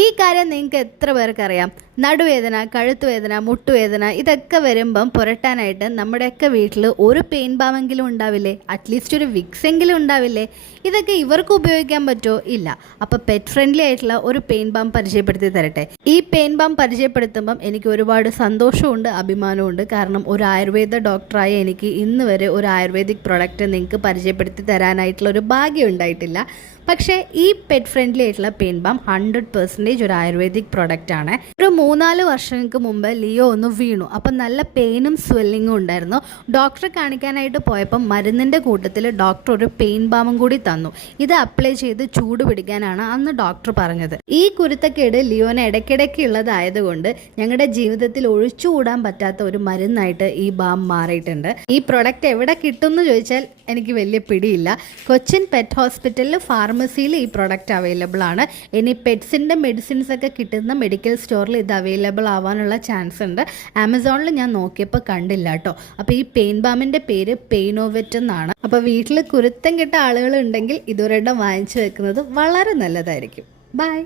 ഈ കാര്യം നിങ്ങൾക്ക് എത്ര പേർക്കറിയാം? നടുവേദന, കഴുത്തുവേദന, മുട്ടുവേദന ഇതൊക്കെ വരുമ്പം പുരട്ടാനായിട്ട് നമ്മുടെയൊക്കെ വീട്ടിൽ ഒരു പെയിൻ ബാമെങ്കിലും ഉണ്ടാവില്ലേ? അറ്റ്ലീസ്റ്റ് ഒരു വിക്സ് എങ്കിലും ഉണ്ടാവില്ലേ? ഇതൊക്കെ ഇവർക്ക് ഉപയോഗിക്കാൻ പറ്റുമോ? ഇല്ല. അപ്പോൾ പെറ്റ് ഫ്രണ്ട്ലി ആയിട്ടുള്ള ഒരു പെയിൻ ബാം പരിചയപ്പെടുത്തി തരട്ടെ. ഈ പെയിൻ ബാം പരിചയപ്പെടുത്തുമ്പം എനിക്ക് ഒരുപാട് സന്തോഷമുണ്ട്, അഭിമാനമുണ്ട്. കാരണം ഒരു ആയുർവേദ ഡോക്ടറായ എനിക്ക് ഇന്ന് വരെ ഒരു ആയുർവേദിക് പ്രൊഡക്റ്റ് നിങ്ങൾക്ക് പരിചയപ്പെടുത്തി തരാനായിട്ടുള്ള ഒരു ഭാഗ്യം ഉണ്ടായിട്ടില്ല. പക്ഷേ ഈ പെറ്റ് ഫ്രണ്ട്ലി ആയിട്ടുള്ള പെയിൻ ബാം 100% ഒരു ആയുർവേദിക് പ്രൊഡക്റ്റ് ആണ്. ഒരു 3-4 വർഷങ്ങൾക്ക് മുമ്പ് ലിയോ ഒന്ന് വീണു. അപ്പം നല്ല പെയിനും സ്വെല്ലിങ്ങും ഉണ്ടായിരുന്നു. ഡോക്ടറെ കാണിക്കാനായിട്ട് പോയപ്പം മരുന്നിൻ്റെ കൂട്ടത്തിൽ ഡോക്ടർ ഒരു പെയിൻ ബാമും കൂടി തന്നു. ഇത് അപ്ലൈ ചെയ്ത് ചൂട് പിടിക്കാനാണ് അന്ന് ഡോക്ടർ പറഞ്ഞത്. ഈ കുരുത്തക്കേട് ലിയോന് ഇടയ്ക്കിടയ്ക്ക് ഉള്ളതായതുകൊണ്ട് ഞങ്ങളുടെ ജീവിതത്തിൽ ഒഴിച്ചുകൂടാൻ പറ്റാത്ത ഒരു മരുന്നായിട്ട് ഈ ബാം മാറിയിട്ടുണ്ട്. ഈ പ്രൊഡക്റ്റ് എവിടെ കിട്ടും എന്ന് ചോദിച്ചാൽ എനിക്ക് വലിയ പിടിയില്ല. കൊച്ചിൻ പെറ്റ് ഹോസ്പിറ്റലിൽ ഫാർമസിയിൽ ഈ പ്രൊഡക്റ്റ് അവൈലബിൾ ആണ്. ഇനി പെറ്റ്സിൻ്റെ മെഡിസിൻസ് ഒക്കെ കിട്ടുന്ന മെഡിക്കൽ സ്റ്റോറിൽ ഇത് അവൈലബിൾ ആവാനുള്ള ചാൻസ് ഉണ്ട്. ആമസോണിൽ ഞാൻ നോക്കിയപ്പോൾ കണ്ടില്ല കേട്ടോ. അപ്പോൾ ഈ പെയിൻ ബാമിൻ്റെ പേര് പെയിനോവെറ്റ് എന്നാണ്. അപ്പോൾ വീട്ടിൽ കുരുത്തം കിട്ട ആളുകൾ ഉണ്ടെങ്കിൽ ഇതൊരെണ്ണം വാങ്ങിച്ചു വെക്കുന്നത് വളരെ നല്ലതായിരിക്കും. ബൈ.